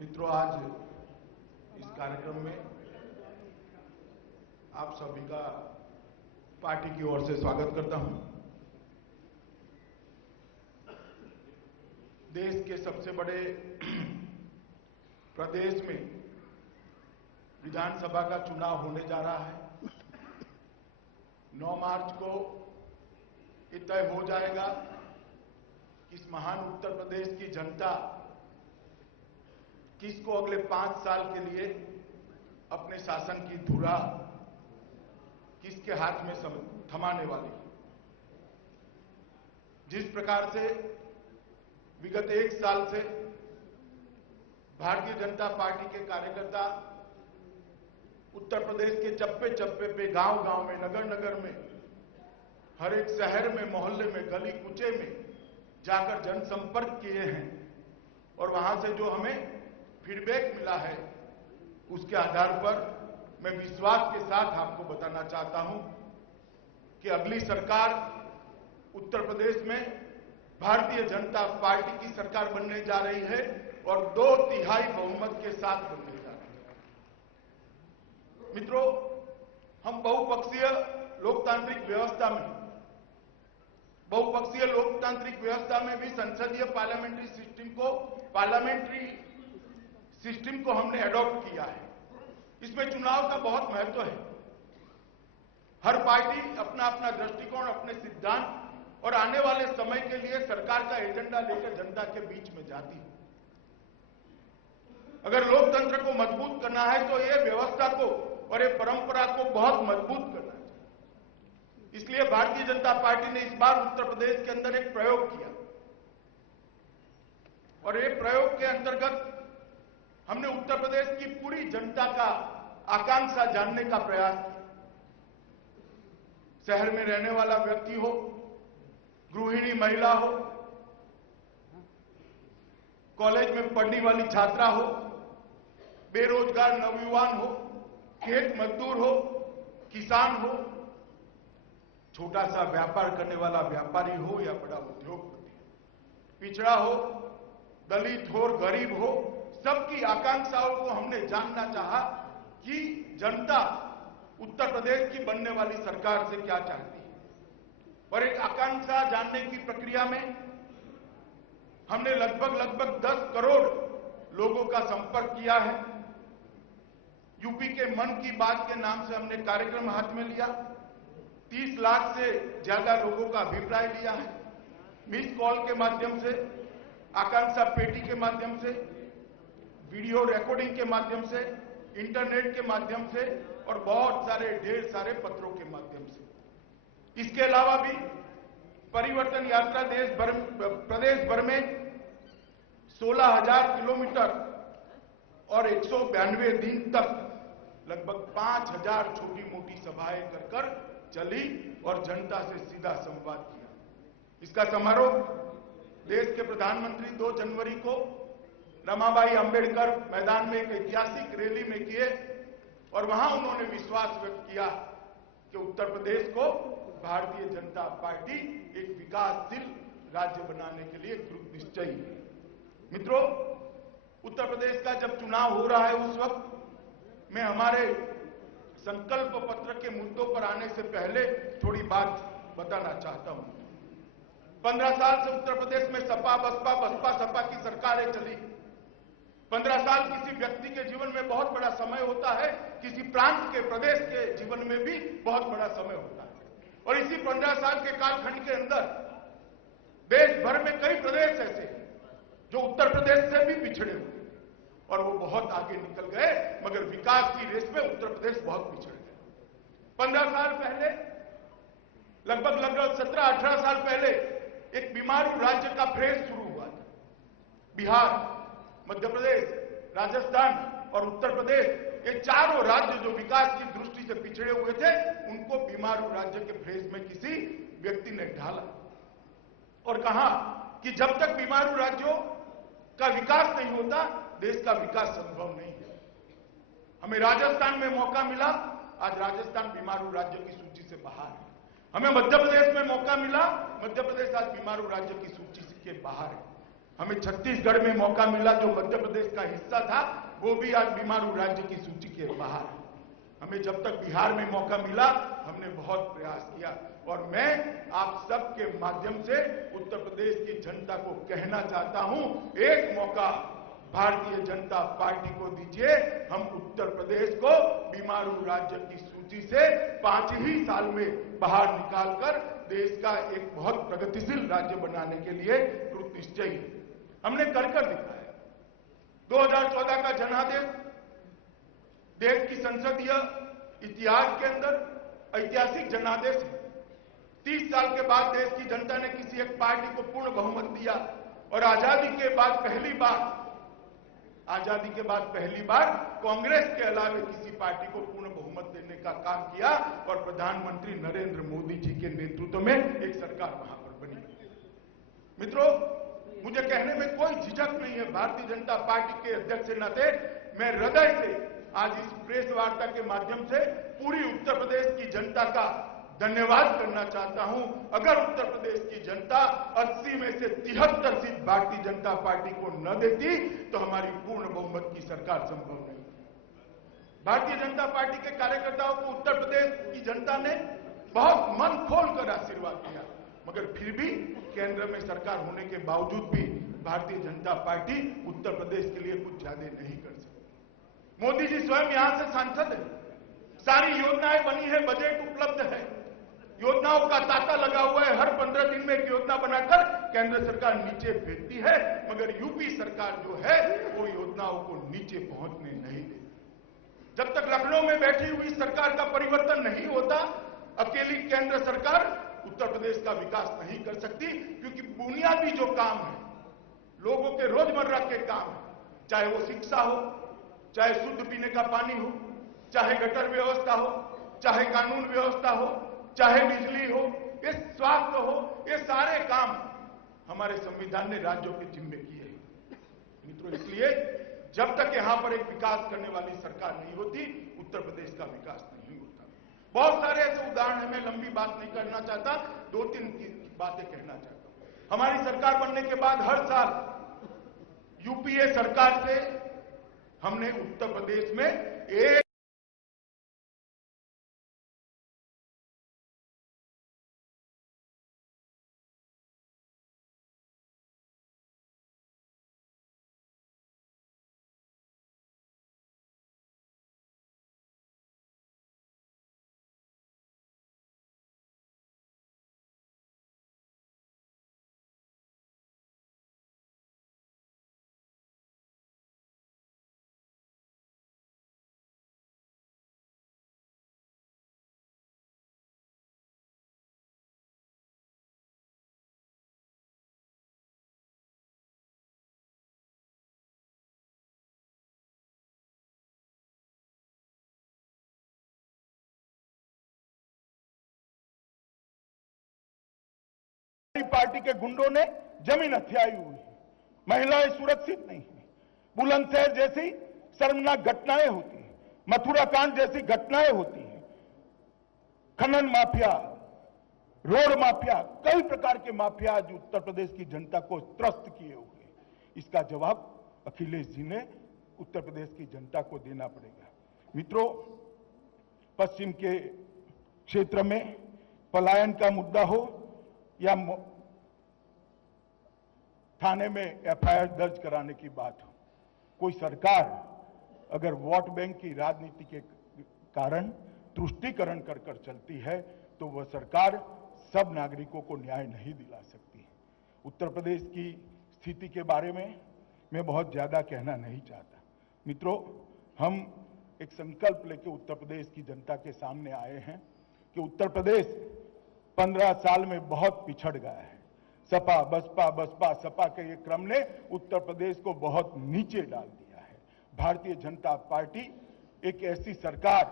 मित्रों, आज इस कार्यक्रम में आप सभी का पार्टी की ओर से स्वागत करता हूं। देश के सबसे बड़े प्रदेश में विधानसभा का चुनाव होने जा रहा है। 9 मार्च को ये तय हो जाएगा कि इस महान उत्तर प्रदेश की जनता किसको अगले 5 साल के लिए अपने शासन की धुरा किसके हाथ में थमाने वाली है। जिस प्रकार से विगत 1 साल से भारतीय जनता पार्टी के कार्यकर्ता उत्तर प्रदेश के चप्पे चप्पे पे, गांव गांव में, नगर नगर में, हर एक शहर में, मोहल्ले में, गली कूचे में जाकर जनसंपर्क किए हैं और वहां से जो हमें फीडबैक मिला है उसके आधार पर मैं विश्वास के साथ आपको बताना चाहता हूं कि अगली सरकार उत्तर प्रदेश में भारतीय जनता पार्टी की सरकार बनने जा रही है और 2/3 बहुमत के साथ बनने जा रही है। मित्रों, हम बहुपक्षीय लोकतांत्रिक व्यवस्था में भी संसदीय पार्लियामेंट्री सिस्टम को हमने एडॉप्ट किया है। इसमें चुनाव का बहुत महत्व है। हर पार्टी अपना अपना दृष्टिकोण, अपने सिद्धांत और आने वाले समय के लिए सरकार का एजेंडा लेकर जनता के बीच में जाती है। अगर लोकतंत्र को मजबूत करना है तो ये व्यवस्था को और ये परंपरा को बहुत मजबूत करना चाहिए। इसलिए भारतीय जनता पार्टी ने इस बार उत्तर प्रदेश के अंदर एक प्रयोग किया और ये प्रयोग के अंतर्गत हमने उत्तर प्रदेश की पूरी जनता का आकांक्षा जानने का प्रयास किया। शहर में रहने वाला व्यक्ति हो, गृहिणी महिला हो, कॉलेज में पढ़ने वाली छात्रा हो, बेरोजगार नवयुवान हो, खेत मजदूर हो, किसान हो, छोटा सा व्यापार करने वाला व्यापारी हो या बड़ा उद्योगपति, पिछड़ा हो, दलित हो, गरीब हो, सबकी आकांक्षाओं को हमने जानना चाहा कि जनता उत्तर प्रदेश की बनने वाली सरकार से क्या चाहती है। और एक आकांक्षा जानने की प्रक्रिया में हमने लगभग 10 करोड़ लोगों का संपर्क किया है। यूपी के मन की बात के नाम से हमने कार्यक्रम हाथ में लिया। 30 लाख से ज्यादा लोगों का अभिप्राय लिया है। मिस कॉल के माध्यम से, आकांक्षा पेटी के माध्यम से, वीडियो रिकॉर्डिंग के माध्यम से, इंटरनेट के माध्यम से और बहुत सारे ढेर सारे पत्रों के माध्यम से। इसके अलावा भी परिवर्तन यात्रा प्रदेश भर में 16,000 किलोमीटर और 192 दिन तक लगभग 5,000 छोटी मोटी सभाएं कर चली और जनता से सीधा संवाद किया। इसका समारोह देश के प्रधानमंत्री 2 जनवरी को रमाबाई अंबेडकर मैदान में एक ऐतिहासिक रैली में किए और वहां उन्होंने विश्वास व्यक्त किया कि उत्तर प्रदेश को भारतीय जनता पार्टी एक विकासशील राज्य बनाने के लिए कृत निश्चयी है। मित्रों, उत्तर प्रदेश का जब चुनाव हो रहा है उस वक्त मैं हमारे संकल्प पत्र के मुद्दों पर आने से पहले थोड़ी बात बताना चाहता हूं। 15 साल से उत्तर प्रदेश में सपा बसपा सपा की सरकारें चली। 15 साल किसी व्यक्ति के जीवन में बहुत बड़ा समय होता है, किसी प्रांत के, प्रदेश के जीवन में भी बहुत बड़ा समय होता है। और इसी 15 साल के कालखंड के अंदर देश भर में कई प्रदेश ऐसे हैं जो उत्तर प्रदेश से भी पिछड़े हुए और वो बहुत आगे निकल गए, मगर विकास की रेस में उत्तर प्रदेश बहुत पिछड़ गए। 15 साल पहले, लगभग 17-18 साल पहले एक बीमारू राज्य का फेज शुरू हुआ था। बिहार, मध्य प्रदेश, राजस्थान और उत्तर प्रदेश, ये चारों राज्य जो विकास की दृष्टि से पिछड़े हुए थे, उनको बीमारू राज्य के फेज में किसी व्यक्ति ने ढाला और कहा कि जब तक बीमारू राज्यों का विकास नहीं होता, देश का विकास संभव नहीं है। हमें राजस्थान में मौका मिला, आज राजस्थान बीमारू राज्य की सूची से बाहर है। हमें मध्य प्रदेश में मौका मिला, मध्य प्रदेश आज बीमारू राज्य की सूची के बाहर है। हमें छत्तीसगढ़ में मौका मिला, जो मध्य प्रदेश का हिस्सा था, वो भी आज बीमारू राज्य की सूची के बाहर है। हमें जब तक बिहार में मौका मिला, हमने बहुत प्रयास किया। और मैं आप सबके माध्यम से उत्तर प्रदेश की जनता को कहना चाहता हूं, एक मौका भारतीय जनता पार्टी को दीजिए। हम उत्तर प्रदेश को बीमारू राज्य की सूची से 5 ही साल में बाहर निकालकर देश का एक बहुत प्रगतिशील राज्य बनाने के लिए कृतनिश्चयी हमने कर दिखाया। 2014 का जनादेश देश की संसदीय इतिहास के अंदर ऐतिहासिक जनादेश है। 30 साल के बाद देश की जनता ने किसी एक पार्टी को पूर्ण बहुमत दिया और आजादी के बाद पहली बार कांग्रेस के अलावे किसी पार्टी को पूर्ण बहुमत देने का काम किया और प्रधानमंत्री नरेंद्र मोदी जी के नेतृत्व में एक सरकार वहां पर बनी। मित्रों, मुझे कहने में कोई झिझक नहीं है, भारतीय जनता पार्टी के अध्यक्ष के नाते मैं हृदय से आज इस प्रेस वार्ता के माध्यम से पूरी उत्तर प्रदेश की जनता का धन्यवाद करना चाहता हूं। अगर उत्तर प्रदेश की जनता 80 में से 73 सीट भारतीय जनता पार्टी को न देती तो हमारी पूर्ण बहुमत की सरकार संभव नहीं। भारतीय जनता पार्टी के कार्यकर्ताओं को उत्तर प्रदेश की जनता ने बहुत मन खोलकर आशीर्वाद दिया, मगर फिर भी केंद्र में सरकार होने के बावजूद भी भारतीय जनता पार्टी उत्तर प्रदेश के लिए कुछ ज्यादा नहीं कर सकती। मोदी जी स्वयं यहां से सांसद है, सारी योजनाएं बनी है, बजट उपलब्ध है, योजनाओं का ताका लगा हुआ है। हर 15 दिन में एक योजना बनाकर केंद्र सरकार नीचे भेजती है, मगर यूपी सरकार जो है वो योजनाओं को नीचे पहुंचने नहीं देती। जब तक लखनऊ में बैठी हुई सरकार का परिवर्तन नहीं होता, अकेली केंद्र सरकार उत्तर प्रदेश का विकास नहीं कर सकती, क्योंकि बुनियादी जो काम है, लोगों के रोजमर्रा के काम है, चाहे वो शिक्षा हो, चाहे शुद्ध पीने का पानी हो, चाहे गटर व्यवस्था हो, चाहे कानून व्यवस्था हो, चाहे बिजली हो, ये स्वास्थ्य हो, ये सारे काम हमारे संविधान ने राज्यों के जिम्मे किए हैं। मित्रों, इसलिए जब तक यहां पर एक विकास करने वाली सरकार नहीं होती, उत्तर प्रदेश का विकास नहीं होता। बहुत सारे ऐसे उदाहरण हैं, मैं लंबी बात नहीं करना चाहता, 2-3 बातें कहना चाहता हूं। हमारी सरकार बनने के बाद हर साल यूपीए सरकार से हमने उत्तर प्रदेश में एक पार्टी के गुंडों ने जमीन हथियाई हुई है, महिलाएं सुरक्षित नहीं है, बुलंदशहर जैसी शर्मनाक घटनाएं होती है, मथुरा कांड जैसी घटनाएं होती है, खनन माफिया, रोड माफिया, कई प्रकार के माफिया आज उत्तर प्रदेश की जनता को त्रस्त किए हुए हैं। इसका जवाब अखिलेश जी ने उत्तर प्रदेश की जनता को देना पड़ेगा। मित्रों, पश्चिम के क्षेत्र में पलायन का मुद्दा हो या थाने में एफआईआर दर्ज कराने की बात हो, कोई सरकार अगर वोट बैंक की राजनीति के कारण तुष्टीकरण कर चलती है तो वह सरकार सब नागरिकों को न्याय नहीं दिला सकती। उत्तर प्रदेश की स्थिति के बारे में मैं बहुत ज्यादा कहना नहीं चाहता। मित्रों, हम एक संकल्प लेकर उत्तर प्रदेश की जनता के सामने आए हैं कि उत्तर प्रदेश 15 साल में बहुत पिछड़ गया है। सपा बसपा सपा के ये क्रम ने उत्तर प्रदेश को बहुत नीचे डाल दिया है। भारतीय जनता पार्टी एक ऐसी सरकार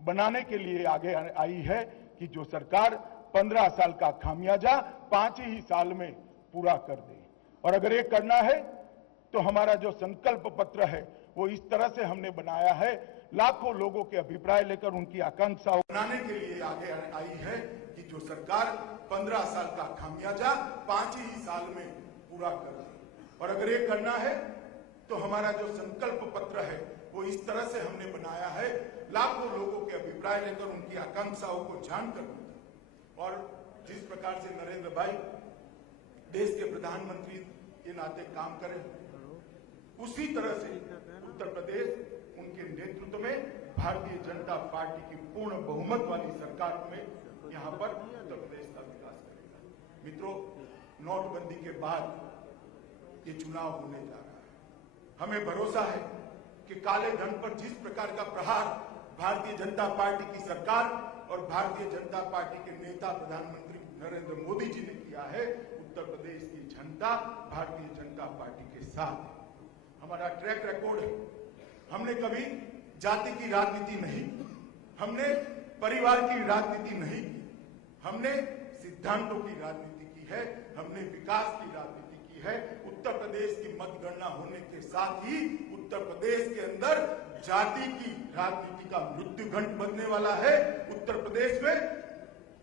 बनाने के लिए आगे आई है कि जो सरकार 15 साल का खामियाजा 5 ही साल में पूरा कर दे। और अगर ये करना है तो हमारा जो संकल्प पत्र है वो इस तरह से हमने बनाया है, लाखों लोगों के अभिप्राय लेकर उनकी आकांक्षाओं बनाने के लिए आगे आई है कि जो सरकार 15 साल का खामियाजा 5 ही साल में पूरा कर दे। और अगर ये करना है तो हमारा जो संकल्प पत्र है वो इस तरह से हमने बनाया है, लाखों लोगों के अभिप्राय लेकर, उनकी आकांक्षाओं को जानकर, और जिस प्रकार से नरेंद्र भाई देश के प्रधानमंत्री के नाते काम करें, उसी तरह से उत्तर प्रदेश उनके नेतृत्व में भारतीय जनता पार्टी की पूर्ण बहुमत वाली सरकार में यहां पर उत्तर प्रदेश का विकास करेगा। मित्रों, नोटबंदी के बाद ये चुनाव होने जा रहा है। हमें भरोसा है कि काले धन पर जिस प्रकार का प्रहार भारतीय जनता पार्टी की सरकार और भारतीय जनता पार्टी के नेता प्रधानमंत्री नरेंद्र मोदी जी ने किया है, उत्तर प्रदेश की जनता भारतीय जनता पार्टी के साथ है। हमारा ट्रैक रिकॉर्ड है, हमने कभी जाति की राजनीति नहीं की, हमने परिवार की राजनीति नहीं की, हमने सिद्धांतों की राजनीति की है, हमने विकास की राजनीति की है। उत्तर प्रदेश की मतगणना होने के साथ ही उत्तर प्रदेश के अंदर जाति की राजनीति का मृत्युघंट बनने वाला है। उत्तर प्रदेश में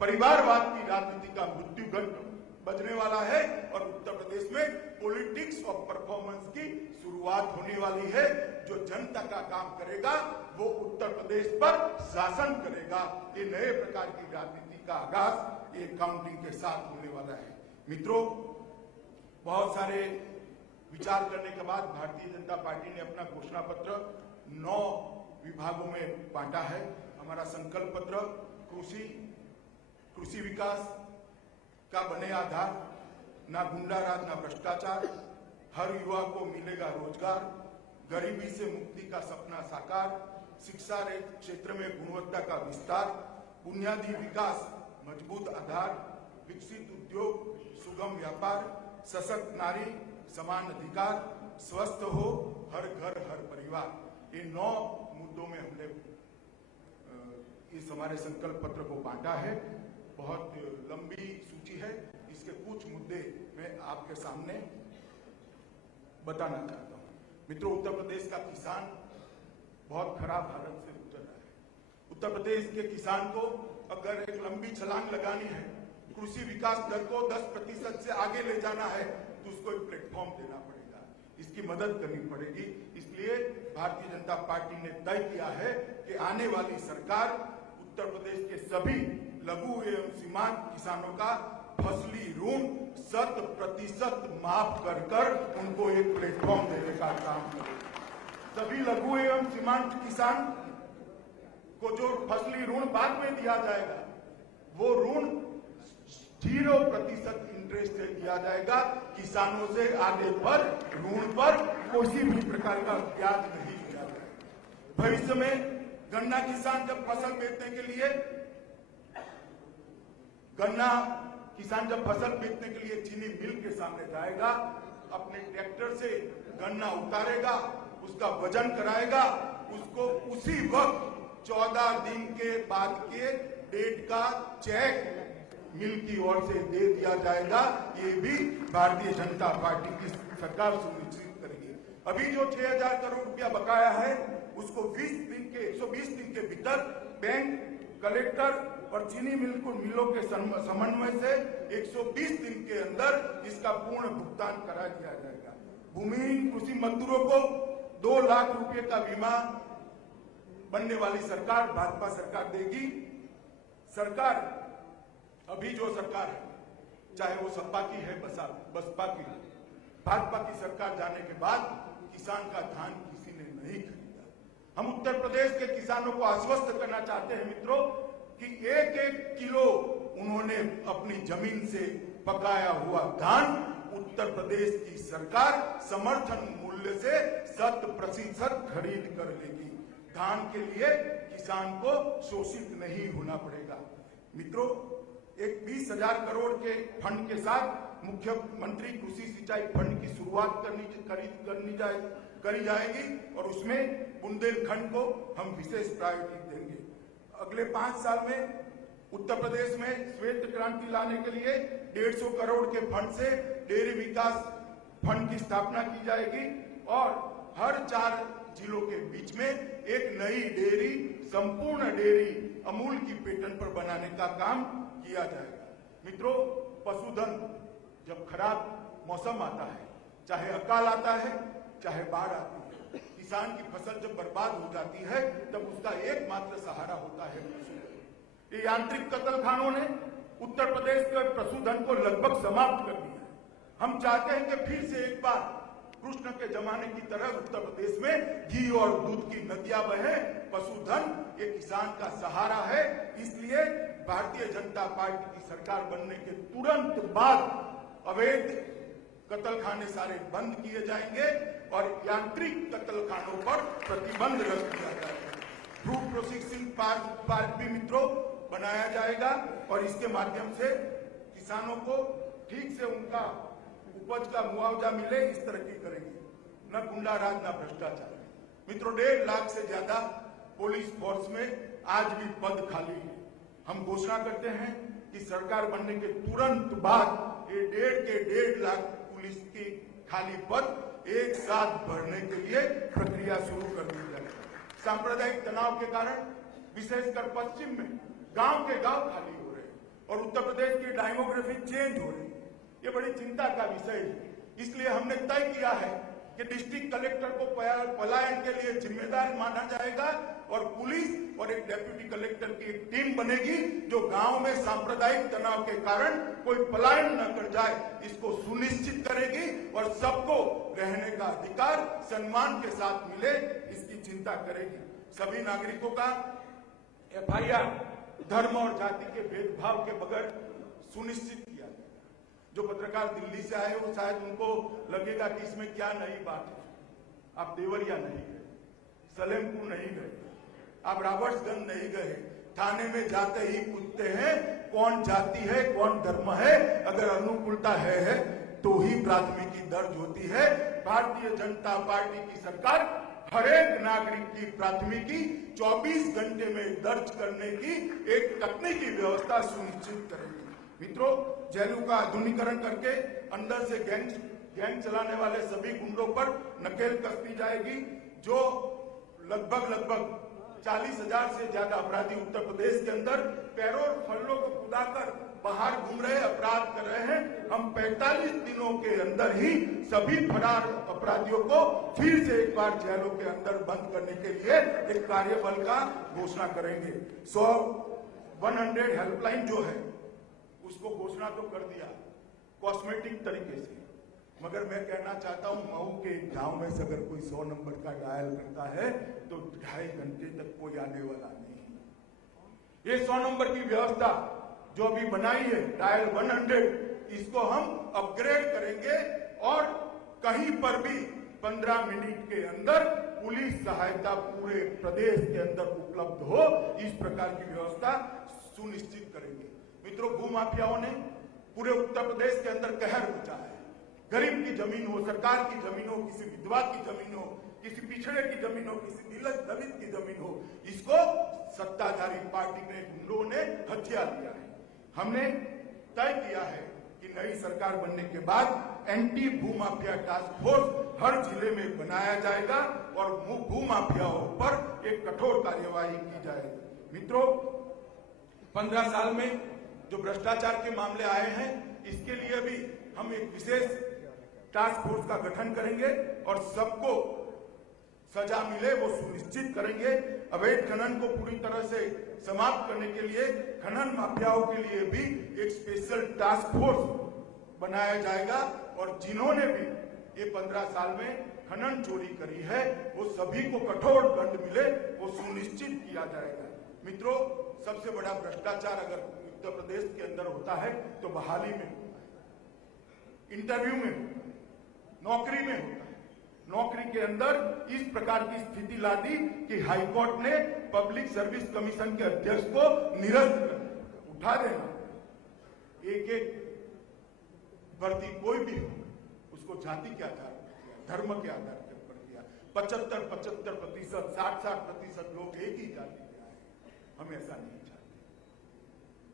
परिवारवाद की राजनीति का मृत्युघंट बजने वाला है और उत्तर प्रदेश में पॉलिटिक्स ऑफ परफॉर्मेंस की शुरुआत होने वाली है। जो जनता का काम करेगा वो उत्तर प्रदेश पर शासन करेगा। ये नए प्रकार की राजनीति का आगाज एक काउंटिंग के साथ होने वाला है। मित्रों, बहुत सारे विचार करने के बाद भारतीय जनता पार्टी ने अपना घोषणा पत्र 9 विभागों में बांटा है। हमारा संकल्प पत्र कृषि विकास का बने आधार, ना गुंडा राज ना भ्रष्टाचार, हर युवा को मिलेगा रोजगार, गरीबी से मुक्ति का सपना साकार, शिक्षा क्षेत्र में गुणवत्ता का विस्तार, बुनियादी विकास मजबूत आधार, विकसित उद्योग सुगम व्यापार, सशक्त नारी समान अधिकार, स्वस्थ हो हर घर हर परिवार। ये 9 मुद्दों में हमने इस हमारे संकल्प पत्र को बांटा है। बहुत लंबी सूची है, इसके कुछ मुद्दे मैं आपके सामने बताना चाहता हूं। मित्रों, उत्तर प्रदेश का किसान बहुत खराब हालत से गुजर रहा है। उत्तर प्रदेश के किसान को अगर एक लंबी छलांग लगानी है, कृषि विकास दर को 10% से आगे ले जाना है, तो उसको एक प्लेटफॉर्म देना पड़ेगा, इसकी मदद करनी पड़ेगी। इसलिए भारतीय जनता पार्टी ने तय किया है कि आने वाली सरकार उत्तर प्रदेश के सभी लघु एवं सीमांत किसानों का फसली ऋण 100% माफ कर उनको एक प्लेटफॉर्म देने का काम करेगा। सभी लघु एवं सीमांत किसान को जो फसली ऋण बाद में दिया जाएगा, वो ऋण 0% इंटरेस्ट से दिया जाएगा। किसानों से आगे पर ऋण पर किसी भी प्रकार का ब्याज नहीं दिया जाएगा। भविष्य में गन्ना किसान जब फसल बेचने के लिए चीनी मिल के सामने जाएगा, अपने ट्रैक्टर से गन्ना उतारेगा, उसका वजन कराएगा, उसको उसी वक्त 14 दिन के बाद के डेट का चेक मिल की ओर से दे दिया जाएगा। ये भी भारतीय जनता पार्टी की सरकार सुनिश्चित करेगी। अभी जो 6000 करोड़ रुपया बकाया है, उसको 120 दिन के भीतर बैंक, कलेक्टर और चीनी मिलों के समन्वय से 120 दिन के अंदर इसका पूर्ण भुगतान करा दिया जाएगा। भूमिहीन कृषि मजदूरों को 2 लाख रुपए का बीमा बनने वाली सरकार भाजपा सरकार देगी। सरकार, अभी जो सरकार है, चाहे वो सपा की है बसपा की, भाजपा की सरकार जाने के बाद किसान का धान किसी ने नहीं खरीदा। हम उत्तर प्रदेश के किसानों को आश्वस्त करना चाहते हैं मित्रों कि 1-1 किलो उन्होंने अपनी जमीन से पकाया हुआ धान उत्तर प्रदेश की सरकार समर्थन मूल्य से 100% खरीद कर लेगी। धान के लिए किसान को शोषित नहीं होना पड़ेगा। मित्रों, एक 20,000 करोड़ के फंड के साथ मुख्यमंत्री कृषि सिंचाई फंड की शुरुआत करी जाएगी और उसमें बुंदेलखंड को हम विशेष प्रायोरिटी देंगे। अगले 5 साल में उत्तर प्रदेश में श्वेत क्रांति लाने के लिए 150 करोड़ के फंड से डेयरी विकास फंड की स्थापना की जाएगी और हर 4 जिलों के बीच में एक नई डेयरी, संपूर्ण डेयरी अमूल की पेटर्न पर बनाने का काम किया जाएगा। मित्रों, पशुधन जब खराब मौसम आता है चाहे अकाल आता है, चाहे बाढ़ आती है, किसान की फसल जब बर्बाद हो जाती है तब उसका एकमात्र सहारा होता है पशुधन। ये यांत्रिक कत्लखानों ने उत्तर प्रदेश के पशुधन को लगभग समाप्त कर दिया है। हम चाहते हैं कि फिर से एक बार कृष्ण के जमाने की तरह उत्तर प्रदेश में घी और दूध की नदियां बहे। पशुधन ये किसान का सहारा है। इसलिए भारतीय जनता पार्टी की सरकार बनने के तुरंत बाद अवैध कत्लखाने सारे बंद किए जाएंगे और यांत्रिक कत्लखानों पर प्रतिबंध लग दिया जाएगा। फ्रूट प्रोसेसिंग पार्क भी मित्रों बनाया जाएगा और इसके माध्यम से किसानों को ठीक से उनका उपज का मुआवजा मिले, इस तरक्की करेंगे। न गुंडा राज, न भ्रष्टाचार। मित्रों, 1.5 लाख से ज्यादा पुलिस फोर्स में आज भी पद खाली है। हम घोषणा करते हैं कि सरकार बनने के तुरंत बाद ये 1.5 लाख पुलिस की खाली पद एक साथ भरने के लिए प्रक्रिया शुरू कर दी जाएगी। सांप्रदायिक तनाव के कारण विशेषकर पश्चिम में गांव के गांव खाली हो रहे हैं और उत्तर प्रदेश की डेमोग्राफी चेंज हो रही है। ये बड़ी चिंता का विषय है। इसलिए हमने तय किया है कि डिस्ट्रिक्ट कलेक्टर को पलायन के लिए जिम्मेदार माना जाएगा और पुलिस और एक डेप्यूटी कलेक्टर की एक टीम बनेगी जो गांव में सांप्रदायिक तनाव के कारण कोई पलायन न कर जाए, इसको सुनिश्चित करेगी और सबको रहने का अधिकार सम्मान के साथ मिले, इसकी चिंता करेगी। सभी नागरिकों का FIR धर्म और जाति के भेदभाव के बगैर सुनिश्चित किया जाए। जो पत्रकार दिल्ली से आए वो शायद उनको लगेगा कि इसमें क्या नई बात है। आप देवरिया नहीं गए, सलेमपुर नहीं गए, आप रॉबर्ट्सगंज नहीं गए। थाने में जाते ही पूछते हैं कौन जाति है, कौन धर्म है। अगर अनुकूलता है तो ही प्राथमिकी दर्ज होती है। भारतीय जनता पार्टी की सरकार हर एक नागरिक की प्राथमिकी 24 घंटे में दर्ज करने की एक तकनीकी व्यवस्था सुनिश्चित करेगी। मित्रों, जेलों का आधुनिकीकरण करके अंदर से गैंग चलाने वाले सभी गुंडों पर नकेल कसती जाएगी। जो लगभग 40,000 से ज्यादा अपराधी उत्तर प्रदेश के अंदर पैरों फलों को कुदाकर बाहर घूम रहे, अपराध कर रहे हैं, हम 45 दिनों के अंदर ही सभी फरार अपराधियों को फिर से एक बार जेलों के अंदर बंद करने के लिए एक कार्यबल का घोषणा करेंगे। 100 हेल्पलाइन जो है उसको घोषणा तो कर दिया कॉस्मेटिक तरीके से, मगर मैं कहना चाहता हूं मऊ के गांव में से अगर कोई 100 नंबर का डायल करता है तो 2.5 घंटे तक कोई आने वाला नहीं। ये 100 नंबर की व्यवस्था जो अभी बनाई है डायल 100, इसको हम अपग्रेड करेंगे और कहीं पर भी 15 मिनट के अंदर पुलिस सहायता पूरे प्रदेश के अंदर उपलब्ध हो, इस प्रकार की व्यवस्था सुनिश्चित करेंगे। मित्रों, भूमाफियाओं ने पूरे उत्तर प्रदेश के अंदर कहर मचाया है। गरीब की जमीन हो, सरकार की जमीन हो, किसी विधवा की जमीन हो, किसी पिछड़े की जमीन हो, किसी दलित की जमीन हो, इसको सत्ताधारी पार्टी के गुंडों ने हथिया लिया है। हमने तय किया है कि नई सरकार बनने के बाद एंटी भूमाफिया टास्क फोर्स हर जिले में बनाया जाएगा और भूमाफियाओं पर एक कठोर कार्यवाही की जाएगी। मित्रों, 15 साल में जो भ्रष्टाचार के मामले आए हैं, इसके लिए भी हम एक विशेष टास्क फोर्स का गठन करेंगे और सबको सजा मिले वो सुनिश्चित करेंगे। अवैध खनन को पूरी तरह से समाप्त करने के लिए खनन माफियाओं के लिए भी एक स्पेशल टास्क फोर्स बनाया जाएगा और जिन्होंने भी ये 15 साल में खनन चोरी करी है वो सभी को कठोर दंड मिले, वो सुनिश्चित किया जाएगा। मित्रों, सबसे बड़ा भ्रष्टाचार अगर उत्तर प्रदेश के अंदर होता है तो बहाली में होता है, इंटरव्यू में होता है, नौकरी में होता है। नौकरी के अंदर इस प्रकार की स्थिति ला दी कि हाईकोर्ट ने पब्लिक सर्विस कमीशन के अध्यक्ष को निरस्त कर उठा देना। एक भर्ती कोई भी हो उसको जाति के आधार पर किया, धर्म के आधार पर किया। 75% 60% लोग एक ही जाति के आए। हम ऐसा नहीं चाहते।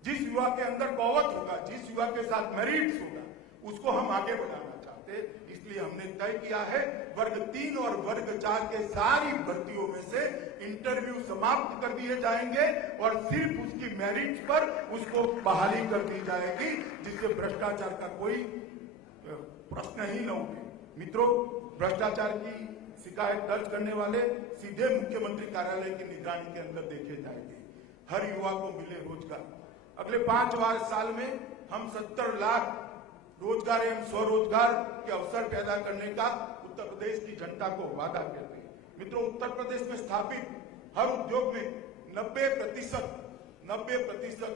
जिस युवा के अंदर कौवत होगा, जिस युवा के साथ मेरिट्स होगा, उसको हम आगे बढ़ाना चाहते। इसलिए हमने तय किया है वर्ग 3 और वर्ग 4 के सारी भर्तियों में से इंटरव्यू समाप्त कर दिए जाएंगे और सिर्फ उसकी मेरिट्स पर उसको बहाली कर दी जाएगी, जिससे भ्रष्टाचार का कोई प्रश्न ही न उठे। मित्रों, भ्रष्टाचार की शिकायत दर्ज करने वाले सीधे मुख्यमंत्री कार्यालय की निगरानी के अंदर देखे जाएंगे। हर युवा को मिले रोजगार। अगले 5 साल में हम 70 लाख रोजगार एवं स्वरोजगार के अवसर पैदा करने का उत्तर प्रदेश की जनता को वादा करते हैं। मित्रों, उत्तर प्रदेश में स्थापित हर उद्योग में 90%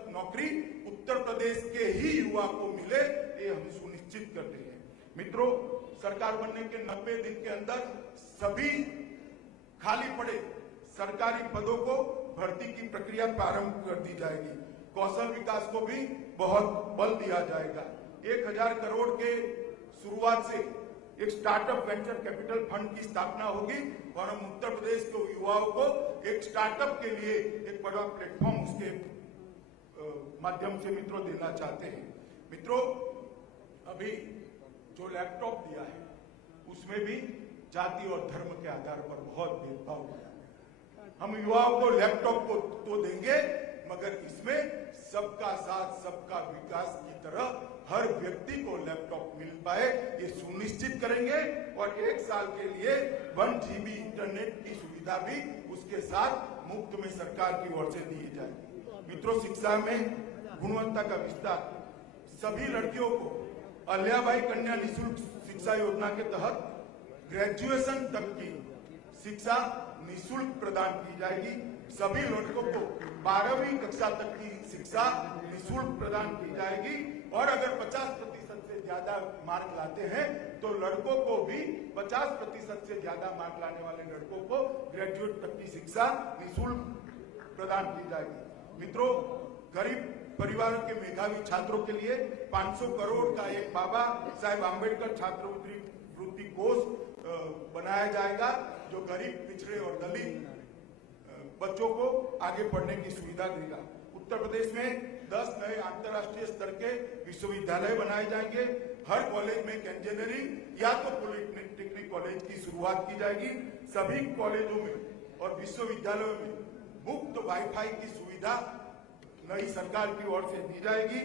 नौकरी उत्तर प्रदेश के ही युवा को मिले, ये हम सुनिश्चित करते हैं। मित्रों, सरकार बनने के 90 दिन के अंदर सभी खाली पड़े सरकारी पदों को भर्ती की प्रक्रिया प्रारंभ कर दी जाएगी। कौशल विकास को भी बहुत बल दिया जाएगा। 1000 करोड़ के शुरुआत से एक स्टार्टअप वेंचर कैपिटल फंड की स्थापना होगी और हम उत्तर प्रदेश के युवाओं को एक स्टार्टअप के लिए एक बड़ा प्लेटफॉर्म उसके माध्यम से मित्रों देना चाहते हैं। मित्रों, अभी जो लैपटॉप दिया है उसमें भी जाति और धर्म के आधार पर बहुत भेदभाव किया है। हम युवाओं को लैपटॉप को तो देंगे, मगर इसमें सबका साथ सबका विकास की तरह हर व्यक्ति को लैपटॉप मिल पाए, ये सुनिश्चित करेंगे। और 1 साल के लिए 1 GB इंटरनेट की सुविधा भी उसके साथ मुफ्त में सरकार की ओर से दी जाएगी। मित्रों, शिक्षा में गुणवत्ता का विस्तार। सभी लड़कियों को अहिल्याबाई कन्या निःशुल्क शिक्षा योजना के तहत ग्रेजुएशन तक की शिक्षा निःशुल्क प्रदान की जाएगी। सभी लड़कों को 12वीं कक्षा तक की शिक्षा निःशुल्क प्रदान की जाएगी। और अगर 50% से ज्यादा मार्क लाते हैं तो लड़कों को भी 50% से ज्यादा मार्क लाने वाले लड़कों को ग्रेजुएट तक की शिक्षा निःशुल्क प्रदान की जाएगी। मित्रों, गरीब परिवारों के मेधावी छात्रों के लिए 500 करोड़ का एक बाबा साहेब आंबेडकर छात्रवृत्ति कोष बनाया जाएगा, जो गरीब, पिछड़े और दलित बच्चों को आगे पढ़ने की सुविधा देगा। उत्तर प्रदेश में 10 नए अंतर्राष्ट्रीय स्तर के विश्वविद्यालय बनाए जाएंगे। हर कॉलेज में इंजीनियरिंग या तो पॉलिटेक्निक कॉलेज की शुरुआत की जाएगी। सभी कॉलेजों में और विश्वविद्यालयों में मुफ्त वाईफाई की सुविधा नई सरकार की ओर से दी जाएगी।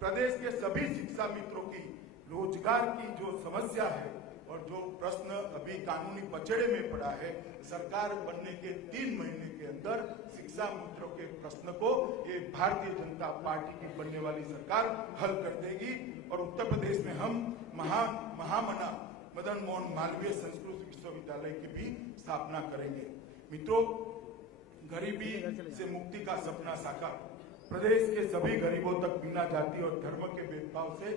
प्रदेश के सभी शिक्षा मित्रों की रोजगार की जो समस्या है और जो प्रश्न अभी कानूनी पचड़े में पड़ा है, सरकार बनने के 3 महीने के अंदर शिक्षा मित्रों के प्रश्न को ये भारतीय जनता पार्टी की बनने वाली सरकार हल कर देगी। और उत्तर प्रदेश में हम महामना मदन मोहन मालवीय संस्कृत विश्वविद्यालय की भी स्थापना करेंगे। मित्रों, गरीबी से मुक्ति का सपना साकार। प्रदेश के सभी गरीबों तक बिना जाति और धर्म के भेदभाव से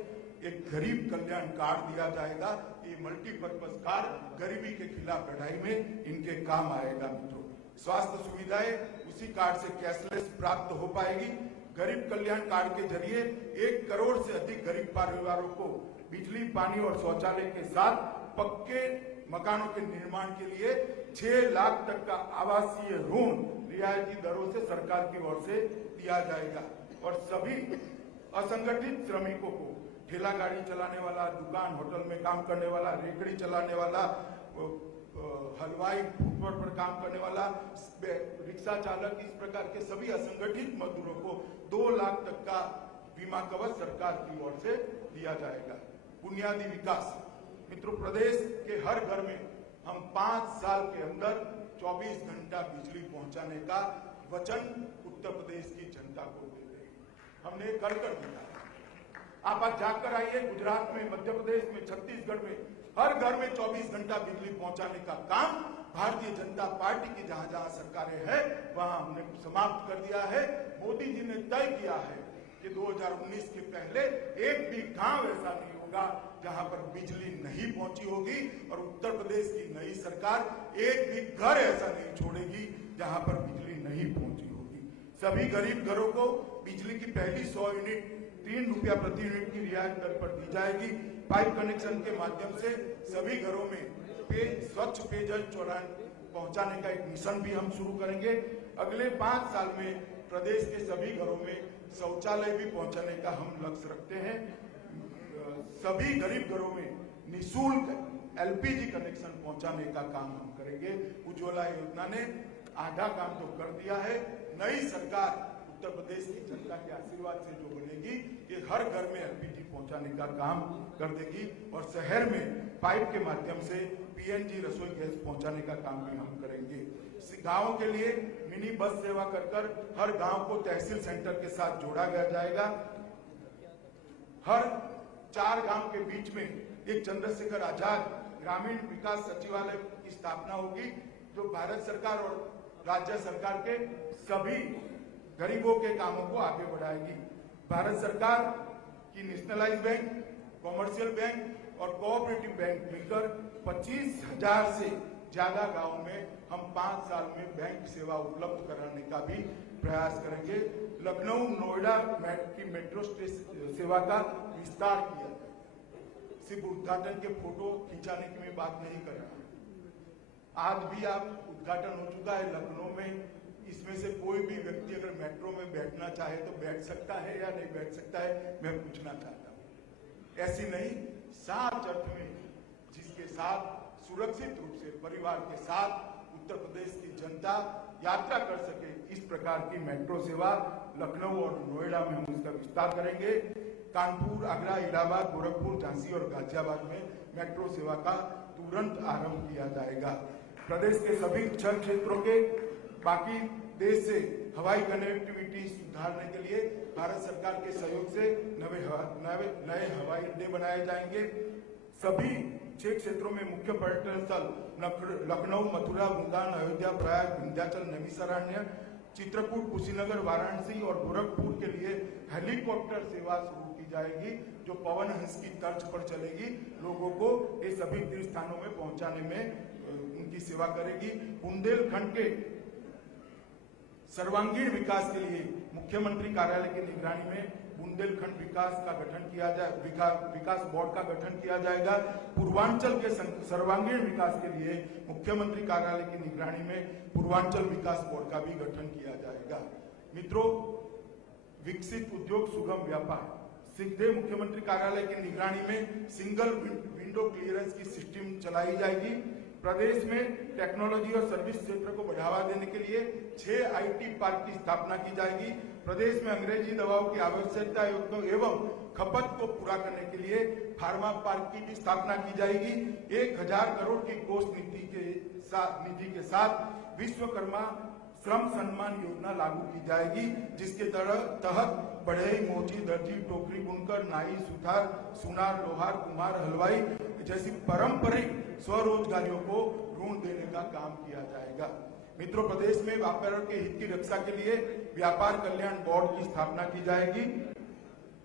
एक गरीब कल्याण कार्ड दिया जाएगा। ये मल्टीपर्पज कार्ड गरीबी के खिलाफ लड़ाई में इनके काम आएगा। मित्रों, स्वास्थ्य सुविधाएं उसी कार्ड से कैशलेस प्राप्त हो पाएगी। गरीब कल्याण कार्ड के जरिए 1 करोड़ से अधिक गरीब परिवारों को बिजली, पानी और शौचालय के साथ पक्के मकानों के निर्माण के लिए 6 लाख तक का आवासीय ऋण रियायती दरों से सरकार की ओर से दिया जाएगा। और सभी असंगठित श्रमिकों को, ठेला गाड़ी चलाने वाला, दुकान होटल में काम करने वाला, रेकड़ी चलाने वाला, हलवाई, फुटपाथ पर काम करने वाला, रिक्शा चालक, इस प्रकार के सभी असंगठित मजदूरों को 2 लाख तक का बीमा कवच सरकार की ओर से दिया जाएगा। बुनियादी विकास। मित्रों, प्रदेश के हर घर में हम 5 साल के अंदर 24 घंटा बिजली पहुंचाने का वचन उत्तर प्रदेश की जनता को देते हैं। हमने कर दिया है। आप आज जाकर आइए, गुजरात में, मध्य प्रदेश में, छत्तीसगढ़ में हर घर में 24 घंटा बिजली पहुंचाने का काम भारतीय जनता पार्टी की जहां जहां सरकारें हैं वहां हमने समाप्त कर दिया है। मोदी जी ने तय किया है कि 2019 के पहले एक भी गांव ऐसा नहीं होगा जहां पर बिजली नहीं पहुंची होगी। और उत्तर प्रदेश की नई सरकार एक भी घर ऐसा नहीं छोड़ेगी जहां पर बिजली नहीं पहुंची होगी। सभी गरीब घरों को बिजली की पहली 100 यूनिट 3 रुपया प्रति यूनिट की रियायत दर पर दी जाएगी। पाइप कनेक्शन के माध्यम से सभी घरों में स्वच्छ पेयजल पहुंचाने का एक मिशन भी हम शुरू करेंगे। अगले 5 साल में प्रदेश के सभी घरों में शौचालय भी पहुंचाने का हम लक्ष्य रखते हैं। सभी गरीब घरों में निःशुल्क LPG कनेक्शन पहुंचाने का काम हम करेंगे। उज्ज्वला योजना ने आधा काम तो कर दिया है। नई सरकार उत्तर प्रदेश की जनता के आशीर्वाद से जो बनेगी, ये हर घर में एलपीजी पहुंचाने का काम कर देगी और शहर में पाइप के माध्यम से पीएनजी रसोई गैस पहुंचाने का काम भी हम करेंगे। गांवों के लिए मिनी बस सेवा कर हर गांव को तहसील सेंटर के साथ जोड़ा गया जाएगा। हर 4 गांव के बीच में एक चंद्रशेखर आजाद ग्रामीण विकास सचिवालय की स्थापना होगी, जो भारत सरकार और राज्य सरकार के सभी गरीबों के कामों को आगे बढ़ाएगी। भारत सरकार की नेशनलाइज बैंक, कॉमर्शियल बैंक और कोऑपरेटिव बैंक मिलकर 25,000 से ज्यादा गांवों में हम 5 साल में बैंक सेवा उपलब्ध कराने का भी प्रयास करेंगे। लखनऊ नोएडा की मेट्रो सेवा का विस्तार किया। सिर्फ उद्घाटन के फोटो खिंचाने की मैं बात नहीं कर रहा। आज भी आप उद्घाटन हो चुका है लखनऊ में। इसमें से कोई भी व्यक्ति अगर मेट्रो में बैठना चाहे तो बैठ सकता है या नहीं बैठ सकता है, मैं पूछना चाहता हूँ। ऐसी नहीं, साफ अर्थ में जिसके साथ सुरक्षित रूप से परिवार के साथ उत्तर प्रदेश की जनता यात्रा कर सके, इस प्रकार की मेट्रो सेवा लखनऊ और नोएडा में हम इसका विस्तार करेंगे। कानपुर, आगरा, इलाहाबाद, गोरखपुर, झांसी और गाजियाबाद में मेट्रो सेवा का तुरंत आरंभ किया जाएगा। प्रदेश के सभी 6 क्षेत्रों के बाकी देश से हवाई कनेक्टिविटी सुधारने के लिए भारत सरकार के सहयोग से नए हवाई अड्डे बनाए जाएंगे। सभी 6 क्षेत्रों में मुख्य पर्यटन स्थल लखनऊ, मथुरा, वृंदावन, अयोध्या, प्रयाग, विंध्याचल, नैमिषारण्य, चित्रकूट, कुशीनगर, वाराणसी और गोरखपुर के लिए हेलीकॉप्टर सेवा शुरू की जाएगी, जो पवन हंस की तर्ज पर चलेगी। लोगों को ये सभी तीर्थ स्थानों में पहुंचाने में उनकी सेवा करेगी। बुंदेलखंड के सर्वांगीण विकास के लिए मुख्यमंत्री कार्यालय की निगरानी में बुंदेलखंड विकास का गठन किया जाए, विकास बोर्ड का गठन किया जाएगा। पूर्वांचल के सर्वांगीण विकास के लिए मुख्यमंत्री कार्यालय की निगरानी में पूर्वांचल विकास बोर्ड का भी गठन किया जाएगा। मित्रों, विकसित उद्योग सुगम व्यापार, सीधे मुख्यमंत्री कार्यालय की निगरानी में सिंगल विंडो क्लियरेंस की सिस्टम चलाई जाएगी। प्रदेश में टेक्नोलॉजी और सर्विस क्षेत्र को बढ़ावा देने के लिए 6 आईटी पार्क की स्थापना की जाएगी। प्रदेश में अंग्रेजी दवाओं की आवश्यकता एवं खपत को पूरा करने के लिए फार्मा पार्क की भी स्थापना की जाएगी। 1000 करोड़ की कोष निधि के साथ विश्वकर्मा श्रम सम्मान योजना लागू की जाएगी, जिसके तहत बढ़ई, मोची, दर्जी, टोकरी बुनकर, नाई, सुथार, सुनार, लोहार, कुम्हार, हलवाई जैसी पारंपरिक स्वरोजगारियों को ऋण देने का काम किया जाएगा। मित्रों, प्रदेश में व्यापारियों के हित की रक्षा के लिए व्यापार कल्याण बोर्ड की स्थापना की जाएगी।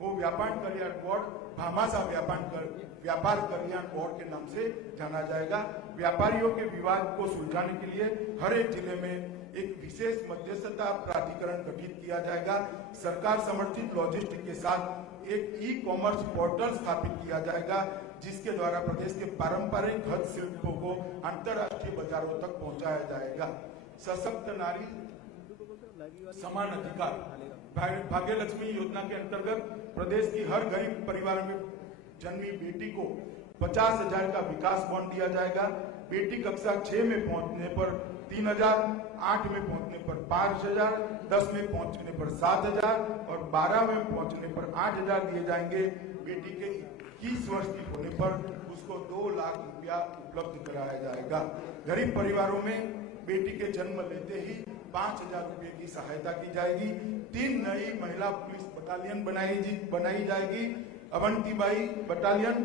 वो व्यापार कल्याण बोर्ड भामाशाह व्यापार कल्याण बोर्ड के नाम से जाना जाएगा। व्यापारियों के विवाद को सुलझाने के लिए हर एक जिले में एक विशेष मध्यस्थता प्राधिकरण गठित किया जाएगा। सरकार समर्थित लॉजिस्टिक के साथ एक ई कॉमर्स पोर्टल स्थापित किया जाएगा, जिसके द्वारा प्रदेश के पारंपरिक हस्तशिल्पों को अंतर्राष्ट्रीय बाजारों तक पहुंचाया जाएगा। सशक्त नारी समान अधिकार भाग्य लक्ष्मी योजना के अंतर्गत प्रदेश की हर गरीब परिवार में जन्मी बेटी को 50,000 का विकास बॉन्ड दिया जाएगा। बेटी कक्षा 6 में पहुंचने पर 3,000, 8 में पहुंचने पर 5,000, 10 में पहुंचने पर 7,000 और 12 में पहुंचने पर 8,000 दिए जाएंगे। बेटी के 21 वर्ष की होने पर उसको 2 लाख रुपया उपलब्ध कराया जाएगा। गरीब परिवारों में बेटी के जन्म लेते ही 5,000 रुपये की सहायता की जाएगी। 3 नई महिला पुलिस बटालियन बनाई जाएगी। अवंतीबाई बटालियन,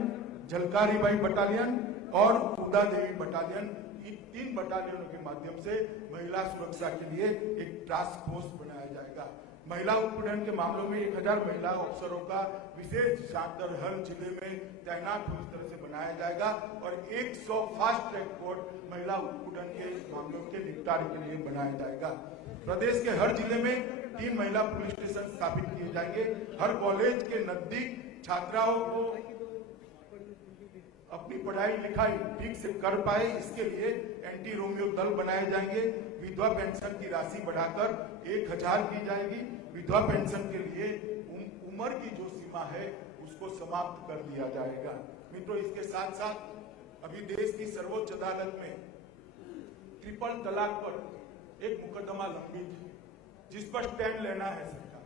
झलकारीबाई बटालियन और उदा देवी बटालियन। इन 3 बटालियनों के माध्यम से महिला सुरक्षा के लिए एक टास्क फोर्स बनाया जाएगा। महिला उत्पीड़न के मामलों में 1000 महिला अफसरों का विशेष चार्टर हर जिले में तैनात हो इस तरह से बनाया जाएगा और 100 फास्ट ट्रैक कोर्ट महिला उत्पीड़न के मामलों के निपटारे के लिए बनाया जाएगा। प्रदेश के हर जिले में 3 महिला पुलिस स्टेशन स्थापित किए जाएंगे। हर कॉलेज के नजदीक छात्राओं को अपनी पढ़ाई लिखाई ठीक से कर पाए, इसके लिए एंटी रोमियो दल बनाए जाएंगे। विधवा पेंशन की राशि बढ़ाकर 1,000 की जाएगी। विधवा पेंशन के लिए उम्र की जो सीमा है उसको समाप्त कर दिया जाएगा। मित्रों, इसके साथ साथ अभी देश की सर्वोच्च अदालत में ट्रिपल तलाक पर एक मुकदमा लंबित है। जिस पर स्टैंड लेना है सरकार।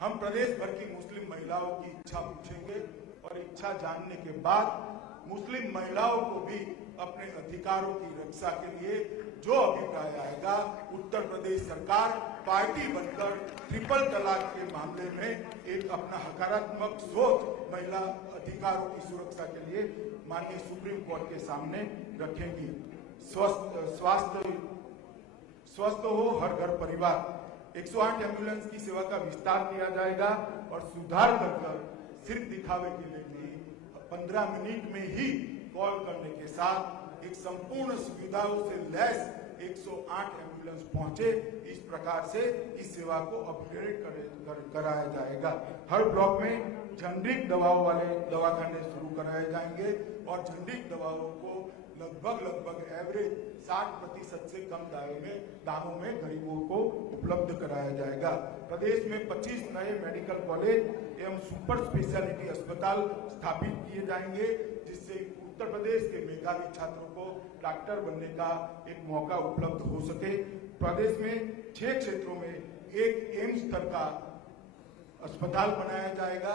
हम प्रदेश भर की मुस्लिम महिलाओं की इच्छा पूछेंगे और इच्छा जानने के बाद मुस्लिम महिलाओं को भी अपने अधिकारों की रक्षा के लिए जो अभिप्राय आएगा, उत्तर प्रदेश सरकार पार्टी बनकर ट्रिपल तलाक के मामले में एक अपना सकारात्मक सोच महिला अधिकारों की सुरक्षा के लिए माननीय सुप्रीम कोर्ट के सामने रखेंगी। स्वस्थ हो हर घर परिवार। 108 एम्बुलेंस की सेवा का विस्तार किया जाएगा और सुधार कर सिर्फ दिखावे के लिए नहीं, 15 मिनट में ही कॉल करने के साथ एक संपूर्ण सुविधाओं से लैस 108 एम्बुलेंस पहुंचे। इस प्रकार से इस सेवा को अपग्रेड कराया जाएगा। हर ब्लॉक में जेनरिक दवाओं वाले दवाखाने शुरू कराए जाएंगे और जेनरिक दवाओं को लगभग एवरेज 60% से कम दामों में गरीबों को उपलब्ध कराया जाएगा। प्रदेश में 25 नए मेडिकल कॉलेज एवं सुपर स्पेशलिटी अस्पताल स्थापित किए जाएंगे, जिससे उत्तर प्रदेश के मेधावी छात्रों को डॉक्टर बनने का एक मौका उपलब्ध हो सके। प्रदेश में 6 क्षेत्रों में एक एम्स स्तर का अस्पताल बनाया जाएगा।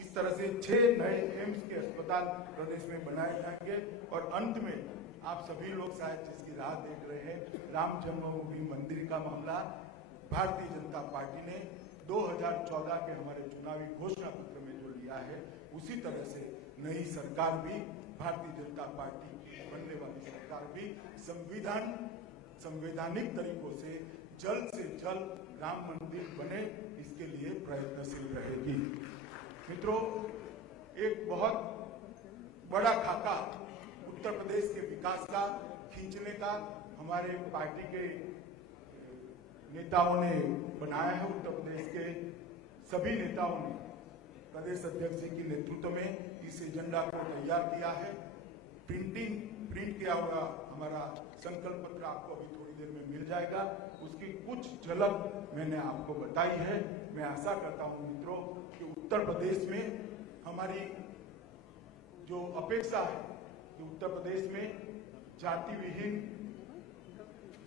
इस तरह से 6 नए एम्स के अस्पताल प्रदेश में बनाए जाएंगे। और अंत में आप सभी लोग शायद जिसकी राह देख रहे हैं, राम जन्मभूमि मंदिर का मामला भारतीय जनता पार्टी ने 2014 के हमारे चुनावी घोषणा पत्र में जो लिया है, उसी तरह से नई सरकार भी, भारतीय जनता पार्टी बनने वाली सरकार भी संवैधानिक तरीकों से जल्द राम मंदिर बने, इसके लिए प्रयत्नशील रहेगी। मित्रों, एक बहुत बड़ा खाका उत्तर प्रदेश के विकास का खींचने का हमारे पार्टी के नेताओं ने बनाया है। उत्तर प्रदेश के सभी नेताओं ने प्रदेश अध्यक्ष जी के नेतृत्व में इस एजेंडा को तैयार किया है। प्रिंट किया हुआ हमारा संकल्प पत्र आपको अभी थोड़ी देर में मिल जाएगा। उसकी कुछ झलक मैंने आपको बताई है। मैं आशा करता हूं मित्रों कि उत्तर प्रदेश में हमारी जो अपेक्षा है कि उत्तर प्रदेश में जाति विहीन,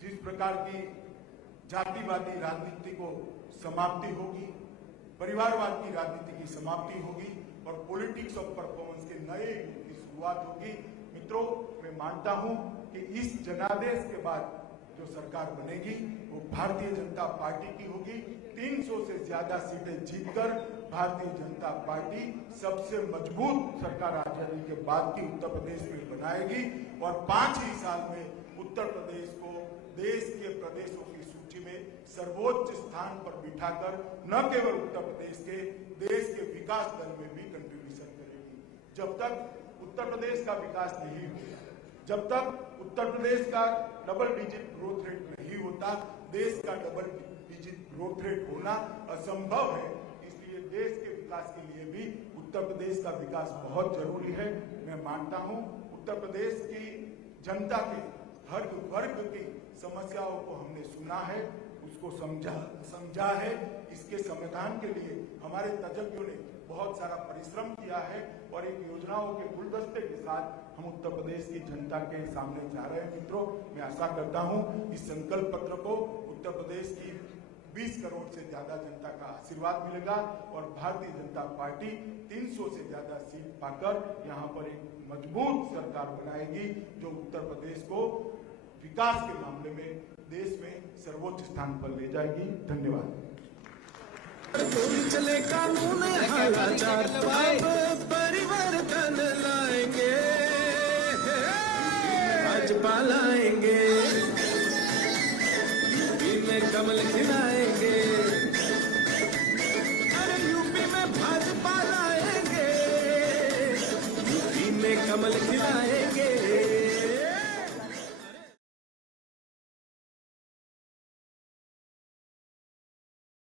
जिस प्रकार की जातिवादी राजनीति को समाप्ति होगी, परिवारवाद की राजनीति की समाप्ति होगी और पॉलिटिक्स ऑफ परफॉर्मेंस के नए युग की शुरुआत होगी। मित्रों, मैं मानता हूं कि इस जनादेश के बाद जो सरकार बनेगी वो भारतीय जनता पार्टी की होगी। 300 से ज्यादा सीटें जीतकर भारतीय जनता पार्टी सबसे मजबूत सरकार आजादी के बाद की उत्तर प्रदेश में बनाएगी और 5 ही साल में उत्तर प्रदेश को देश के प्रदेशों की सूची में सर्वोच्च स्थान पर बिठाकर न केवल उत्तर प्रदेश के, देश के विकास दर में भी कंट्रीब्यूशन करेगी। जब तक उत्तर प्रदेश का विकास नहीं होगा, जब तक उत्तर प्रदेश का डबल डिजिट ग्रोथ रेट नहीं होता, देश का डबल डिजिट ग्रोथ रेट होना असंभव है। इसलिए देश के विकास के लिए भी उत्तर प्रदेश का विकास बहुत जरूरी है। मैं मानता हूं उत्तर प्रदेश की जनता के हर वर्ग की समस्याओं को हमने सुना है, उसको समझा है। इसके समाधान के लिए हमारे तज्ञों ने बहुत सारा परिश्रम किया है और एक योजनाओं के गुलदस्ते के साथ हम उत्तर प्रदेश की जनता के सामने जा रहे हैं। मित्रों, मैं आशा करता हूं इस संकल्प पत्र को उत्तर प्रदेश की 20 करोड़ से ज्यादा जनता का आशीर्वाद मिलेगा और भारतीय जनता पार्टी 300 से ज्यादा सीट पाकर यहाँ पर एक मजबूत सरकार बनाएगी जो उत्तर प्रदेश को विकास के मामले में देश में सर्वोच्च स्थान पर ले जाएगी। धन्यवाद। चले कानून हालाचार परिवर्तन लाएंगे, भाजपा लाएंगे, यूपी में कमल खिलाएंगे, अरे यूपी में भाजपा लाएंगे, यूपी में कमल खिलाएंगे।